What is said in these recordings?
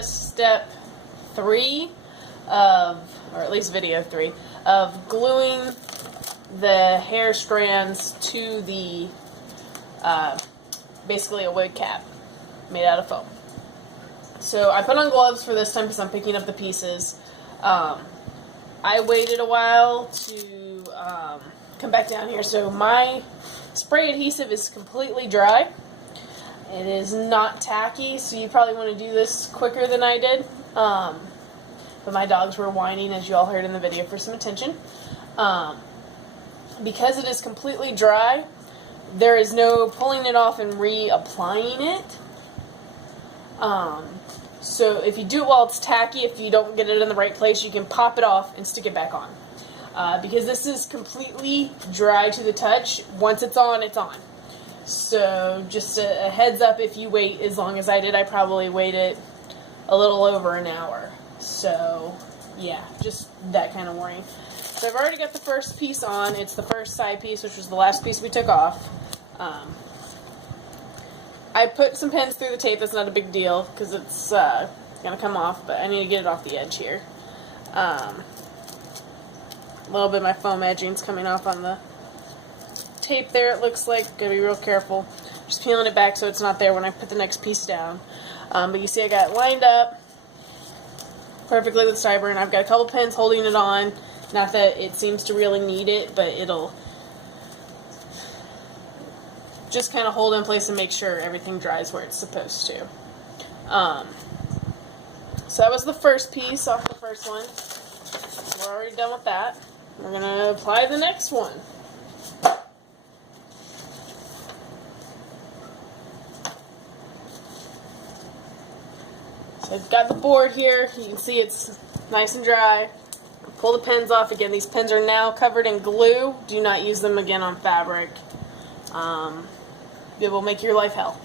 to step 3 of, or at least video 3, of gluing the hair strands to the, basically a wig cap made out of foam. So I put on gloves for this time because I'm picking up the pieces. I waited a while to come back down here. So my spray adhesive is completely dry. It is not tacky, so you probably want to do this quicker than I did. But my dogs were whining, as you all heard in the video, for some attention. Because it is completely dry, there is no pulling it off and reapplying it. So if you do it while it's tacky, if you don't get it in the right place, you can pop it off and stick it back on. Because this is completely dry to the touch. Once it's on, it's on. So just a heads up, if you wait as long as I did, I probably waited a little over an hour. So yeah, just that kind of warning. So I've already got the first piece on. It's the first side piece, which was the last piece we took off. I put some pins through the tape. That's not a big deal because it's going to come off, but I need to get it off the edge here. A little bit of my foam edging's coming off on the tape there, it looks like. Gotta be real careful. Just peeling it back so it's not there when I put the next piece down. But you see I got it lined up perfectly with Cyber, and I've got a couple pins holding it on. Not that it seems to really need it, but it'll just kind of hold in place and make sure everything dries where it's supposed to. So that was the first piece off the first one. We're already done with that. We're going to apply the next one. So I've got the board here. You can see it's nice and dry. Pull the pins off again. These pins are now covered in glue. Do not use them again on fabric. It will make your life hell.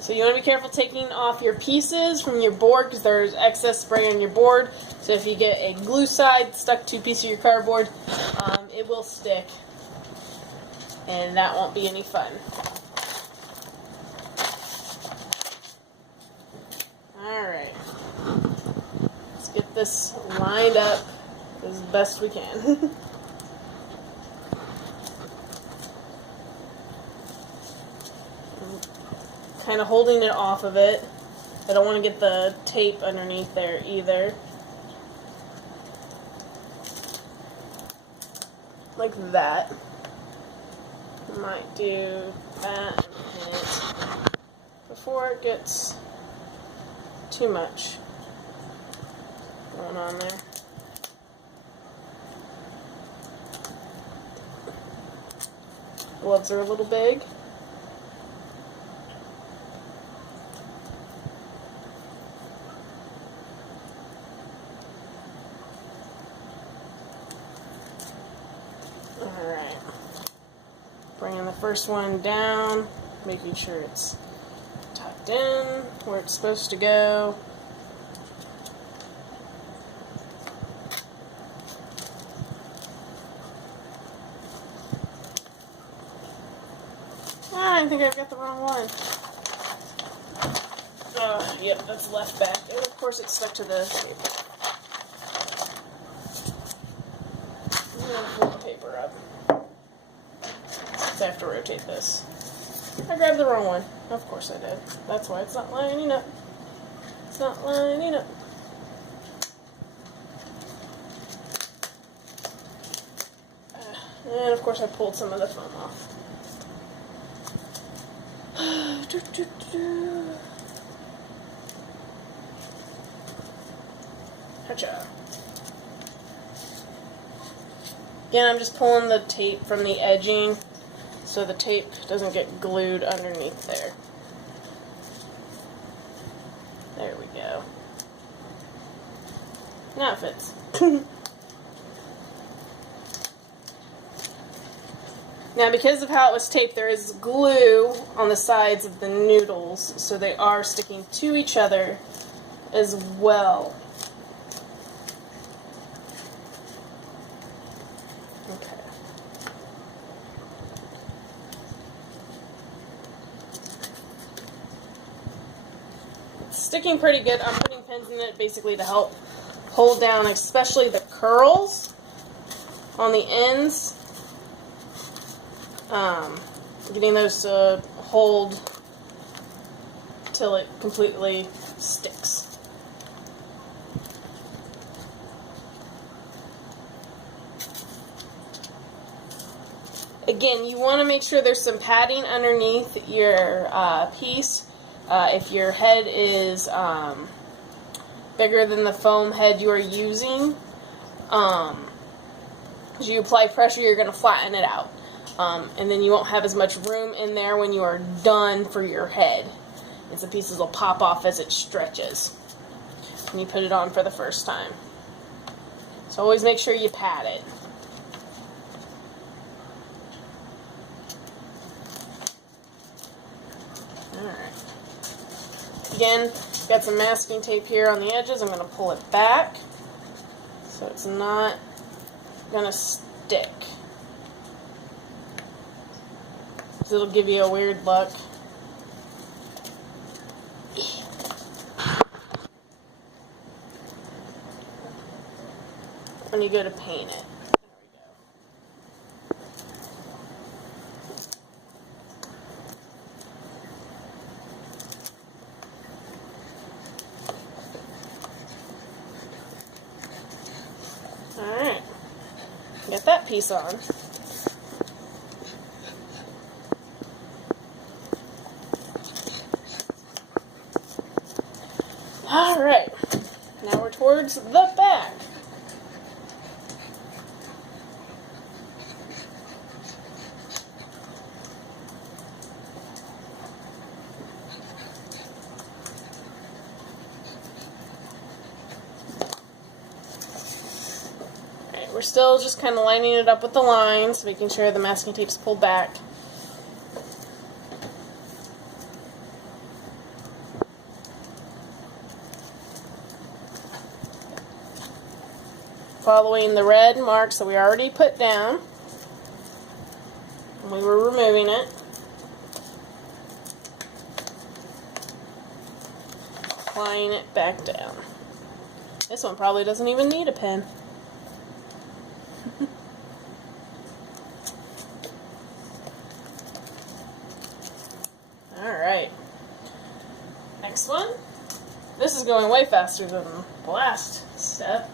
So you want to be careful taking off your pieces from your board because there's excess spray on your board. So if you get a glue side stuck to a piece of your cardboard, it will stick. And that won't be any fun. Alright. Let's get this lined up as best we can. Kind of holding it off of it. I don't want to get the tape underneath there either. Like that. Might do that in a minute before it gets too much going on there. Gloves are a little big. Alright, bringing the first one down, making sure it's tucked in where it's supposed to go. I think I've got the wrong one. Yep, that's left back. And of course it's stuck to the paper. I'm going to pull the paper up. So I have to rotate this. I grabbed the wrong one. Of course I did. That's why it's not lining up. It's not lining up. And of course I pulled some of the foam off. Gotcha. Again, I'm just pulling the tape from the edging so the tape doesn't get glued underneath there. There we go. Now it fits. Now, because of how it was taped, there is glue on the sides of the noodles, so they are sticking to each other as well. Okay. It's sticking pretty good. I'm putting pins in it basically to help hold down especially the curls on the ends. Getting those to hold till it completely sticks. Again, you want to make sure there's some padding underneath your piece. If your head is bigger than the foam head you are using, as you apply pressure, you're going to flatten it out. And then you won't have as much room in there when you are done for your head. And some pieces will pop off as it stretches when you put it on for the first time. So always make sure you pad it. Alright. Again, got some masking tape here on the edges. I'm going to pull it back so it's not going to stick. It'll give you a weird look. When you go to paint it. There we go. Alright. Get that piece on. Alright, now we're towards the back. Alright, we're still just kind of lining it up with the lines, making sure the masking tape's pulled back. Following the red marks that we already put down when we were removing it. Applying it back down. This one probably doesn't even need a pen. Alright. Next one. This is going way faster than the last step.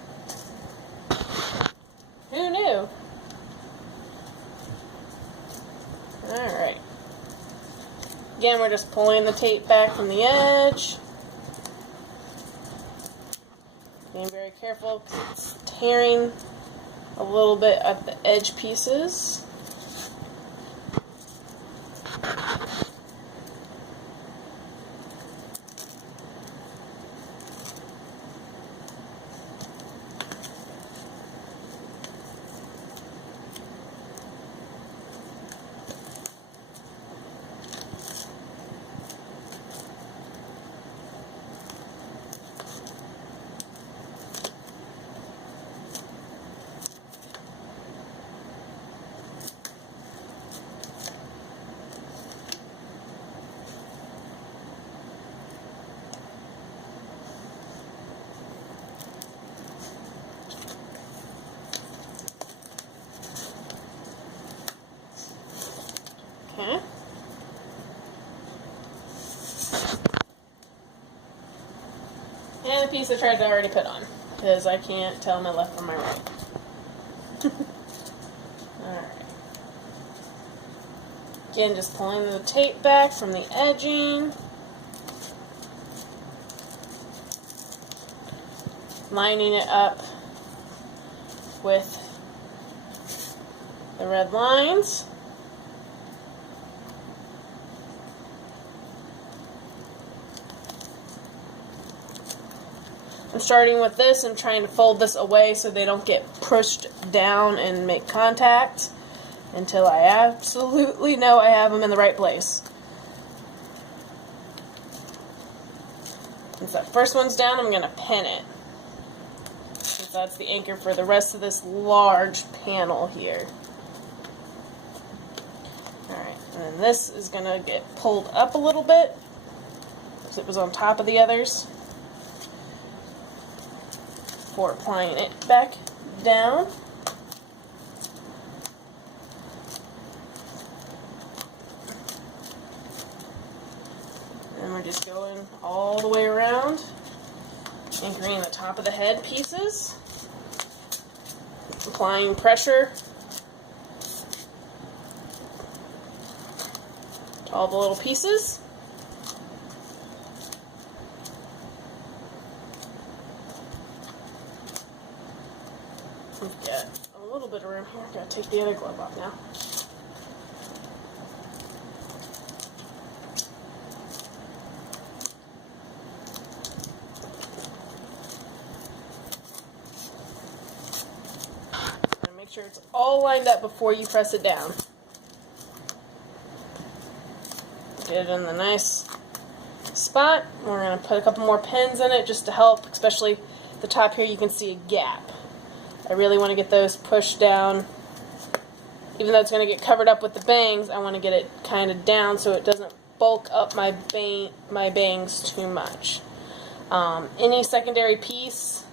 Who knew? Alright. Again, we're just pulling the tape back from the edge. Being very careful because it's tearing a little bit at the edge pieces. Okay. And the piece I tried to already put on, because I can't tell my left from my right. Alright. Again, just pulling the tape back from the edging. Lining it up with the red lines. I'm starting with this and trying to fold this away so they don't get pushed down and make contact until I absolutely know I have them in the right place. Since that first one's down, I'm going to pin it. Since that's the anchor for the rest of this large panel here. Alright, and then this is going to get pulled up a little bit, because it was on top of the others, before applying it back down. And we're just going all the way around, anchoring the top of the head pieces, applying pressure to all the little pieces. We've got a little bit of room here. I've got to take the other glove off now. Make sure it's all lined up before you press it down. Get it in the nice spot. We're going to put a couple more pins in it just to help, especially the top here. You can see a gap. I really want to get those pushed down. Even though it's going to get covered up with the bangs, I want to get it kind of down so it doesn't bulk up my bangs too much. Any secondary piece,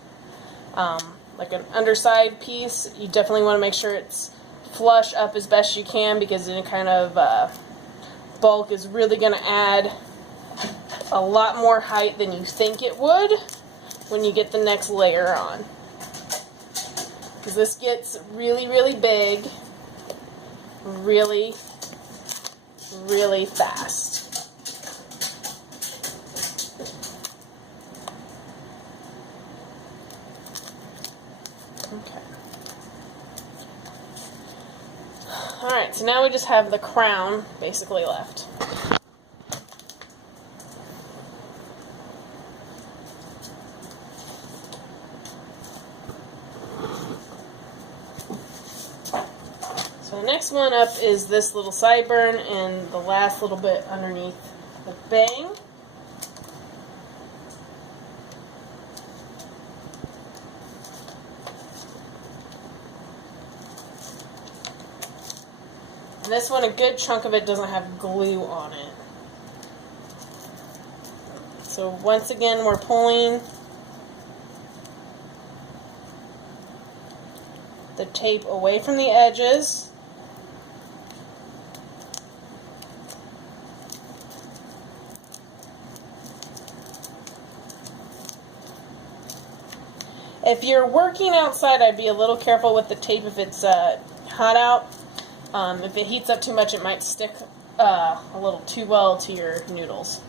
like an underside piece, you definitely want to make sure it's flush up as best you can, because any kind of bulk is really going to add a lot more height than you think it would when you get the next layer on. Because this gets really, really big really, really fast. Okay. Alright, so now we just have the crown basically left. So the next one up is this little sideburn and the last little bit underneath the bang. And this one, a good chunk of it doesn't have glue on it. So once again, we're pulling the tape away from the edges. If you're working outside, I'd be a little careful with the tape if it's hot out. If it heats up too much, it might stick a little too well to your noodles.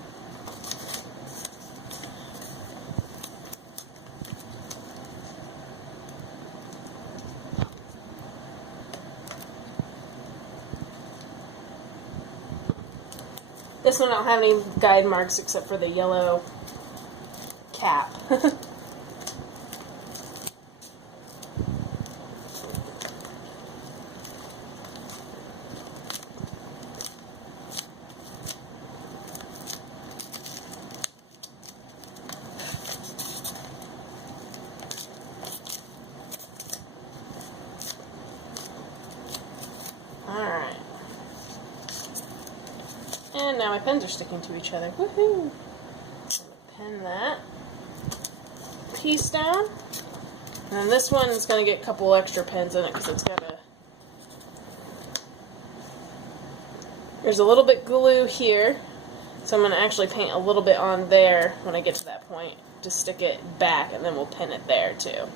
This one I don't have any guide marks except for the yellow cap. Alright. And now my pins are sticking to each other. Woohoo! Pin that piece down. And then this one is going to get a couple extra pins in it because it's got a... There's a little bit glue here, so I'm going to actually paint a little bit on there when I get to that point to stick it back, and then we'll pin it there too.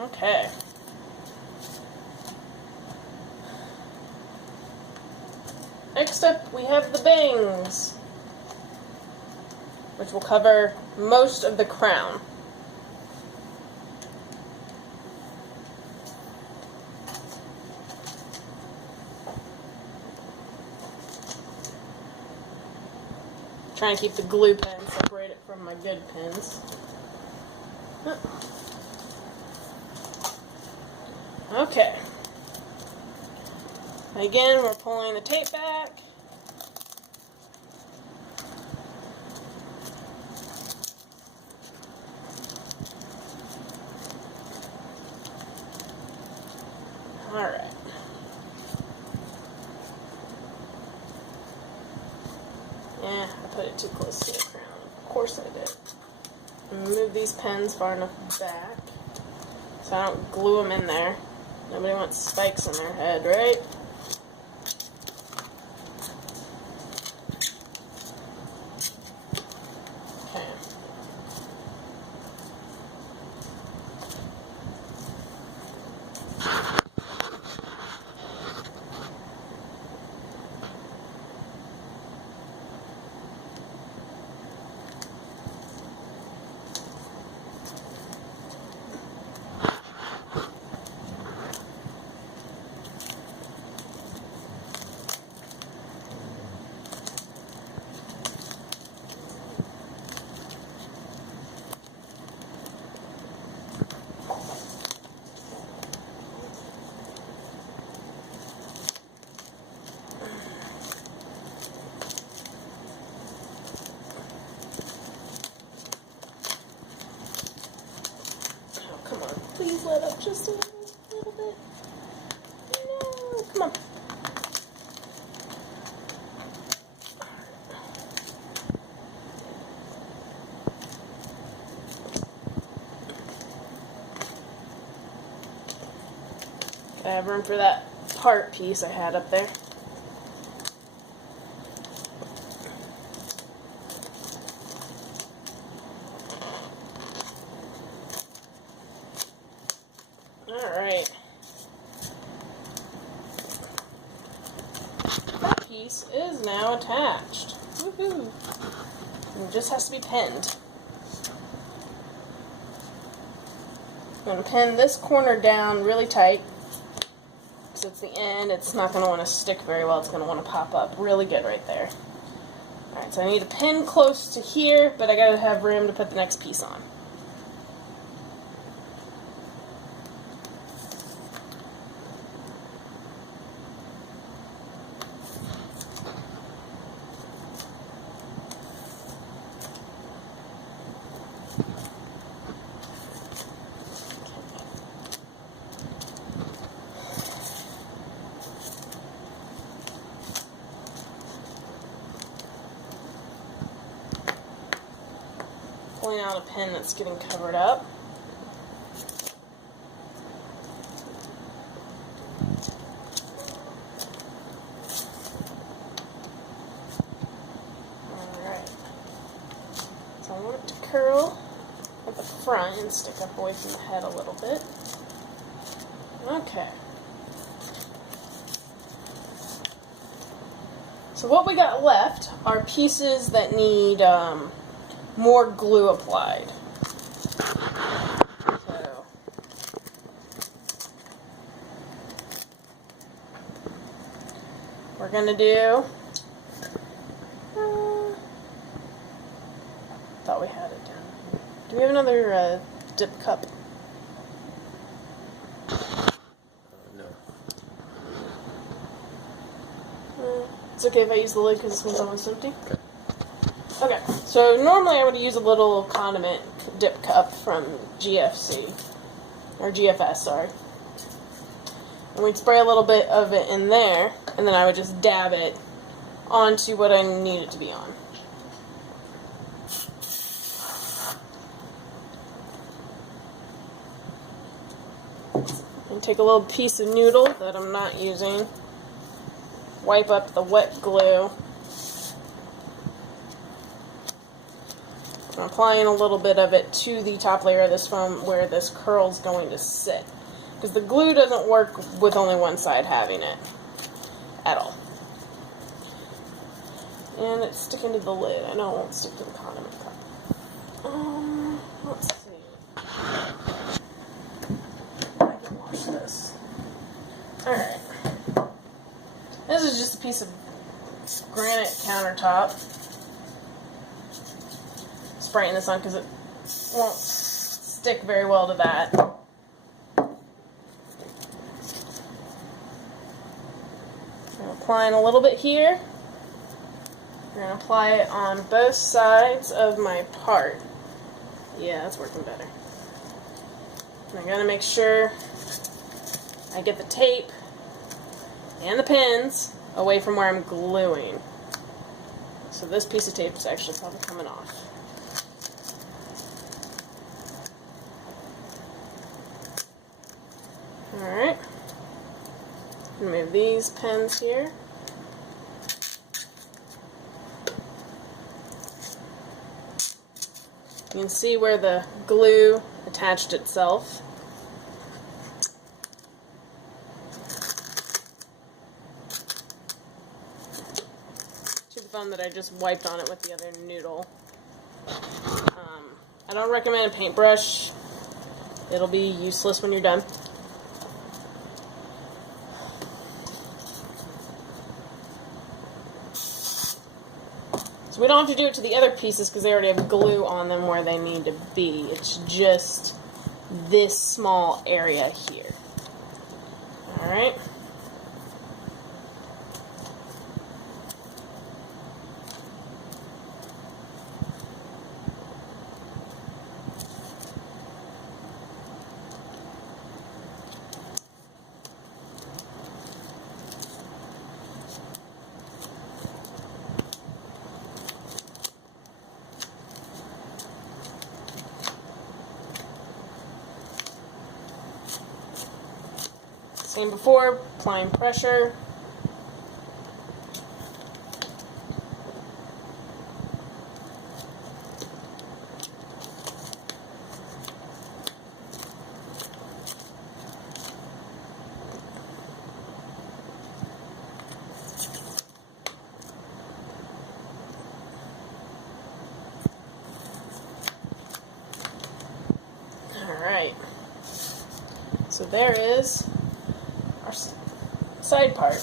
Okay. Next up, we have the bangs, which will cover most of the crown. Trying to keep the glue pen separated from my good pins. Okay. Again, we're pulling the tape back. Alright. Yeah, I put it too close to the crown. Of course I did. And move these pens far enough back so I don't glue them in there. Nobody wants spikes in their head, right? Okay. Please let up just a little bit. No, come on. I have room for that heart piece I had up there. Alright. That piece is now attached. Woohoo! It just has to be pinned. I'm going to pin this corner down really tight. So it's the end. It's not going to want to stick very well. It's going to want to pop up really good right there. Alright, so I need a pin close to here, but I got to have room to put the next piece on. Pulling out a pin that's getting covered up. Alright. So I want it to curl at the front and stick up away from the head a little bit. Okay. So what we got left are pieces that need more glue applied. So we're gonna do. Thought we had it down here. Do we have another dip cup? No. It's okay if I use the lid because this one's almost empty. Okay. Okay, so normally I would use a little condiment dip cup from GFC, or GFS, sorry. And we'd spray a little bit of it in there, and then I would just dab it onto what I need it to be on. And take a little piece of noodle that I'm not using, wipe up the wet glue. I'm applying a little bit of it to the top layer of this foam where this curl's going to sit. Because the glue doesn't work with only one side having it at all. And it's sticking to the lid. I know it won't stick to the condiment cup. Let's see. I can wash this. Alright. This is just a piece of granite countertop. Spraying this on because it won't stick very well to that. applying a little bit here. I'm going to apply it on both sides of my part. Yeah, that's working better. And I got to make sure I get the tape and the pins away from where I'm gluing. So this piece of tape is actually probably coming off. Alright. Remove these pins here. You can see where the glue attached itself. Too fun that I just wiped on it with the other noodle. I don't recommend a paintbrush. It'll be useless when you're done. So we don't have to do it to the other pieces because they already have glue on them where they need to be. It's just this small area here. Alright. Same before, applying pressure. Alright, so there is our side part.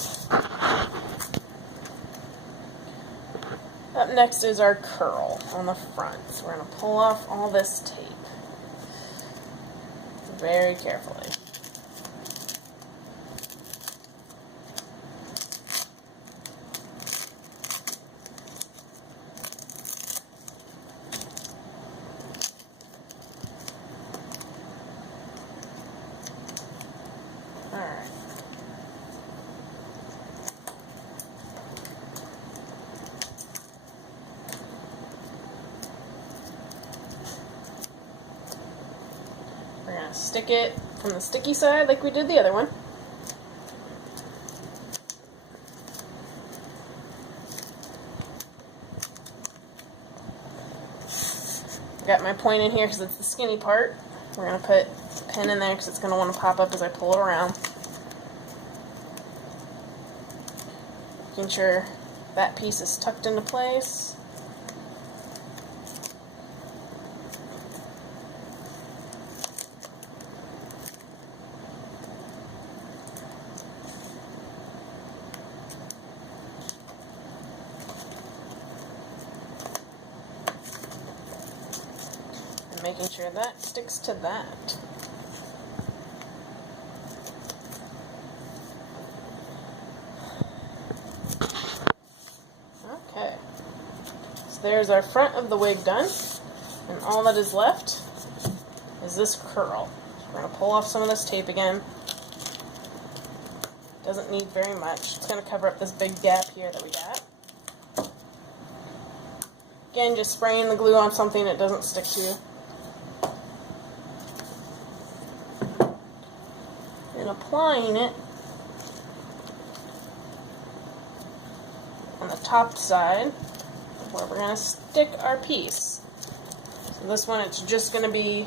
Up next is our curl on the front. So we're going to pull off all this tape very carefully. Alright. We're going to stick it from the sticky side like we did the other one. I got my point in here because it's the skinny part. We're going to put a pin in there because it's going to want to pop up as I pull it around. Making sure that piece is tucked into place. And making sure that sticks to that. Okay, so there's our front of the wig done, and all that is left is this curl. So we're going to pull off some of this tape again. Doesn't need very much. It's going to cover up this big gap here that we got. Again, just spraying the glue on something that doesn't stick to. And applying it on the top side where we're going to stick our piece. So this one, it's just going to be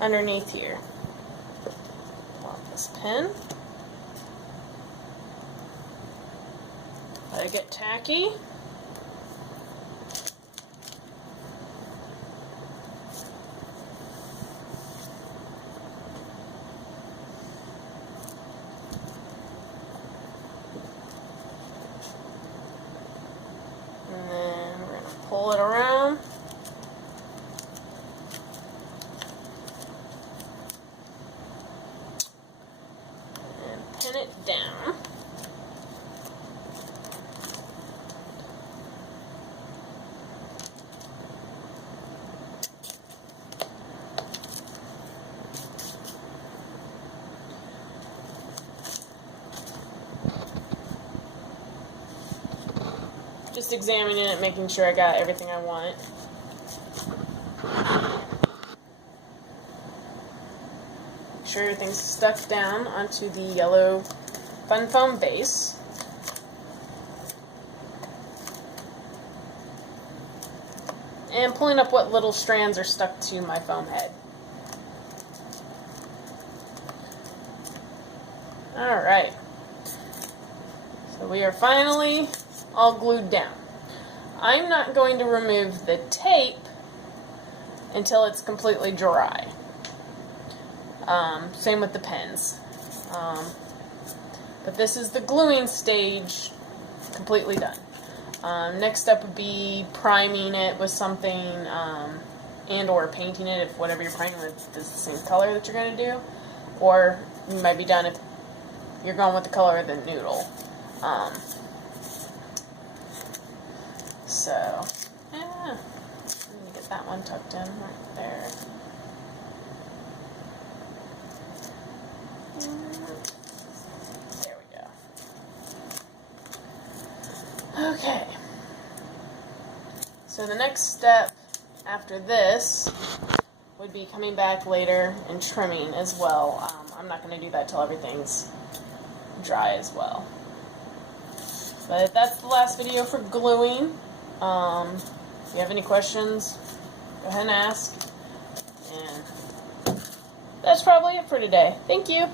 underneath here. Pop this pin. Let it get tacky. And then we're going to pull it around. And pin it down. just examining it, making sure I got everything I want. Make sure everything's stuck down onto the yellow fun foam base. And pulling up what little strands are stuck to my foam head. Alright. So we are finally all glued down. I'm not going to remove the tape until it's completely dry. Same with the pens. But this is the gluing stage completely done. Next step would be priming it with something and or painting it if whatever you're priming with is the same color that you're going to do. Or you might be done if you're going with the color of the noodle. So, yeah. Let me get that one tucked in right there. There we go. Okay. So the next step after this would be coming back later and trimming as well. I'm not going to do that till everything's dry as well. But that's the last video for gluing. If you have any questions, go ahead and ask. And that's probably it for today. Thank you.